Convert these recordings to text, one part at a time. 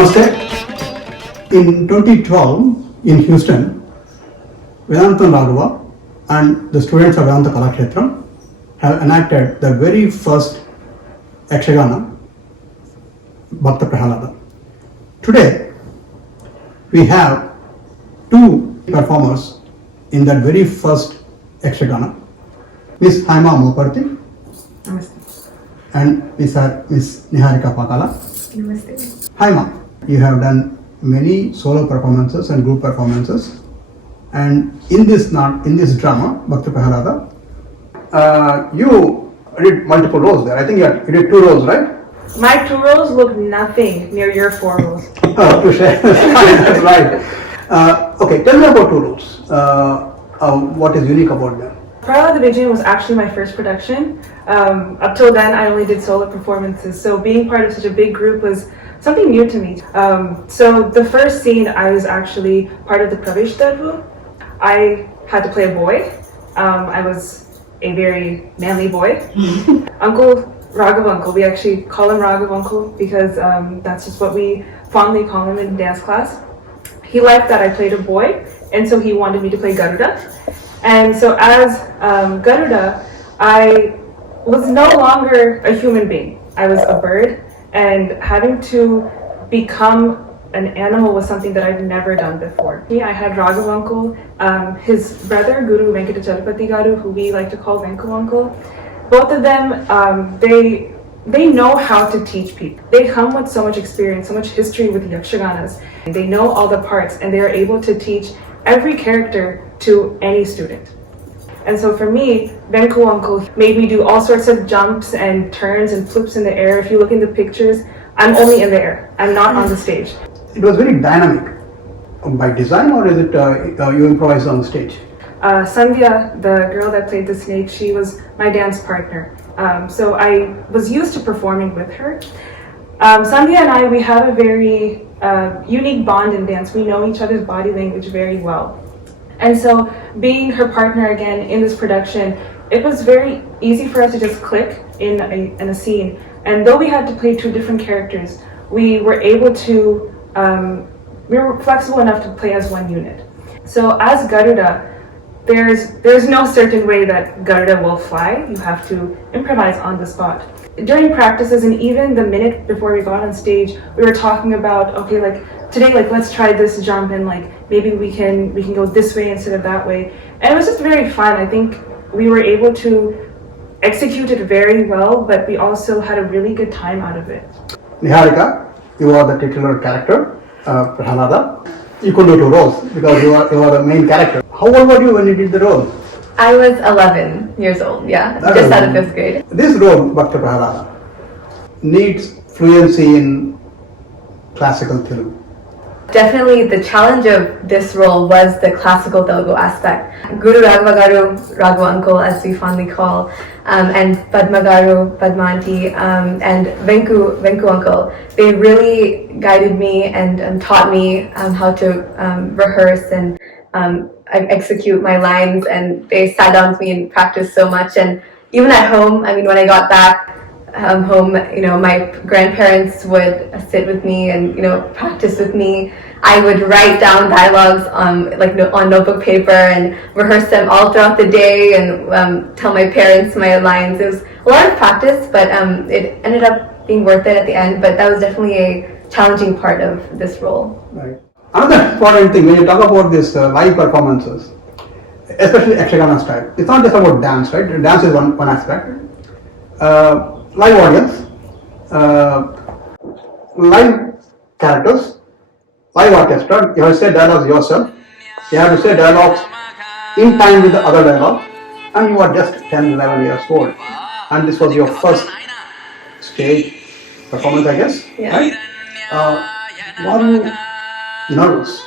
Namaste. In 2012 in Houston, Vedantam Raghava and the students of Vedanta Kalakshetram have enacted the very first Yakshagana, Bhakta Prahalada. Today, we have two performers in that very first Yakshagana, Miss Haima Moparthi and Miss Niharika Pakala. Namaste. Haima, you have done many solo performances and group performances, and in this drama, Bhakta Prahalada, you did multiple roles there. I think you did two roles, right? My 2 roles look nothing near your 4 roles. Oh, touche. That's right. Okay, tell me about 2 roles. What is unique about them? Prahalada the Beijing was actually my first production. Up till then, I only did solo performances, so being part of such a big group was something new to me. So the first scene, I was actually part of the Pravesh Darbu. I had to play a boy. I was a very manly boy. Uncle Raghava Uncle, we actually call him Raghava Uncle because that's just what we fondly call him in dance class. He liked that I played a boy, and so he wanted me to play Garuda. And so as Garuda, I was no longer a human being. I was a bird, and having to become an animal was something that I've never done before. I had Raghava Uncle, his brother Guru Venkatachalapati Garu, who we like to call Venku Uncle. Both of them, they know how to teach people. They come with so much experience, so much history with Yakshaganas. They know all the parts, and they are able to teach every character to any student. And so for me, Venku Uncle made me do all sorts of jumps and turns and flips in the air. If you look in the pictures, I'm only in the air. I'm not on the stage. It was very dynamic. By design, or is it you improvised on the stage? Sandhya, the girl that played the snake, she was my dance partner. So I was used to performing with her. Sandhya and I, we have a very unique bond in dance. We know each other's body language very well. And so being her partner again in this production, it was very easy for us to just click in a scene. And though we had to play 2 different characters, we were able to, we were flexible enough to play as one unit. So as Garuda, there's no certain way that Garuda will fly. You have to improvise on the spot. During practices and even the minute before we got on stage, we were talking about, okay, like today, like let's try this jump and like maybe we can go this way instead of that way. And it was just very fun. I think we were able to execute it very well, but we also had a really good time out of it. Niharika, you are the titular character, Prahalada. You could do 2 roles because you are the main character. How old were you when you did the role? I was 11 years old, yeah, just out of 5th grade. This role, Bhakta Prahalada, needs fluency in classical Telugu. Definitely the challenge of this role was the classical Telugu aspect. Guru Raghava Garu, Raghava Uncle as we fondly call, and Padma Garu, Padmanti, and Venku Uncle, they really guided me and taught me how to rehearse and execute my lines, and they sat down with me and practiced so much. And even at home, I mean, when I got back home, you know, my grandparents would sit with me and, you know, practice with me. I would write down dialogues on notebook paper and rehearse them all throughout the day and tell my parents my lines. It was a lot of practice, but it ended up being worth it at the end. But that was definitely a challenging part of this role. Right. Another important thing when you talk about this live performances, especially Yakshagana style, it's not just about dance, right? Dance is one aspect. Live audience, live characters, live orchestra. You have to say dialogues yourself. You have to say dialogues in time with the other dialogue, and you are just 10, 11 years old, and this was your first stage performance, I guess. Yeah. Right? Were you nervous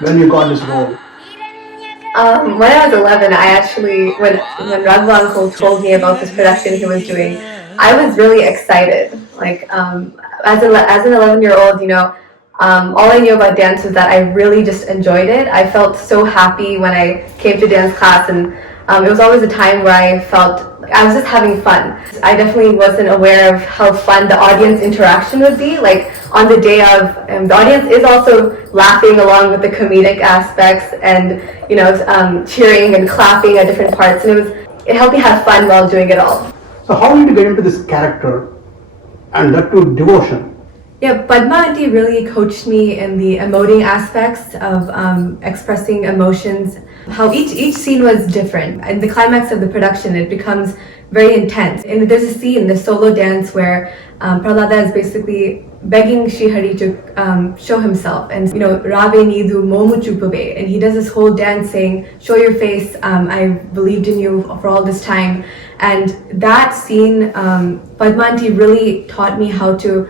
when you got this role? When I was 11, I actually, when Raghava Uncle told me about this production he was doing, I was really excited. Like, as an 11-year-old, you know, all I knew about dance was that I really just enjoyed it. I felt so happy when I came to dance class, and It was always a time where I felt I was just having fun. I definitely wasn't aware of how fun the audience interaction would be. Like on the day of, the audience is also laughing along with the comedic aspects and cheering and clapping at different parts, and it helped me have fun while doing it all. So how did you get into this character and that to devotion? Yeah, Padma Aunty really coached me in the emoting aspects of expressing emotions. How each scene was different. In the climax of the production, it becomes very intense. And there's a scene, the solo dance, where Prahlada is basically begging Srihari to show himself. And, Rave Nidu Momu Chupave. And he does this whole dance saying, show your face, I believed in you for all this time. And that scene, Padma Aunty really taught me how to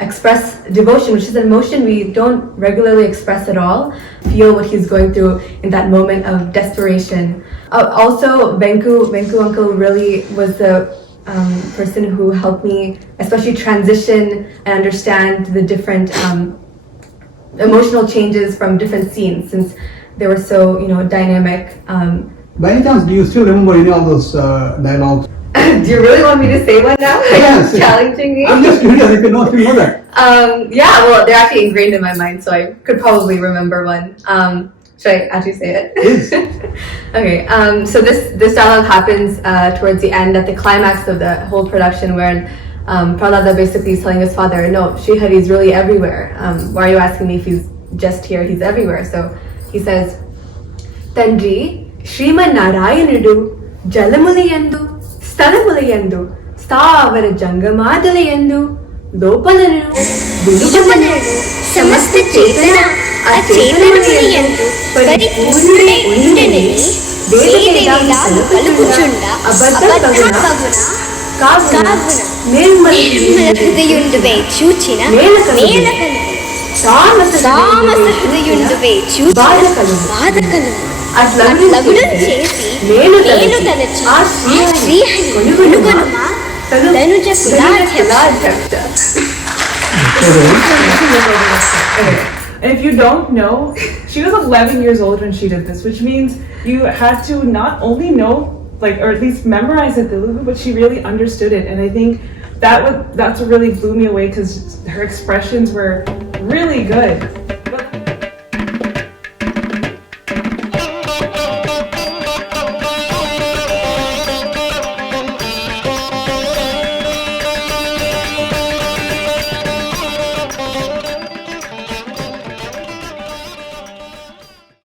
express devotion, which is an emotion we don't regularly express at all. Feel what he's going through in that moment of desperation. Also, Venku uncle really was the person who helped me, especially transition and understand the different emotional changes from different scenes, since they were so dynamic. By any chance, do you still remember any of those dialogues? Do you really want me to say one now? Yes. Challenging me? I'm just curious if you know that. Yeah, well, they're actually ingrained in my mind, so I could probably remember one. Should I actually say it? Yes. Okay, so this dialogue happens towards the end, at the climax of the whole production, where Prahlada basically is telling his father, no, Srihari is really everywhere. Why are you asking me if he's just here? He's everywhere. So he says, Tanji, Sriman Narayanudu, Jalamulayandu, Stanamulayandu, Stavara Jangamadayayandu, Lopalanu, Vidupananu, సమస్త చేతన ఆ చేతనములందు పరిపూర్ణుడై ఉండునని వేదవేదాలు పలుకుచుండ అబద్ధమగున కావున నిర్మల హృదయుండువే చూచిన మేలకను తామస హృదయుండువే చూచిన బాధకను అట్లగున చేసి నేను తలచి ఆ Srihari కొనుగొనుమా Tanuja కులాధ్యక్ష. And if you don't know, she was 11 years old when she did this, which means you had to not only know, or at least memorize the Telugu, but she really understood it. And I think that's what really blew me away, because her expressions were really good.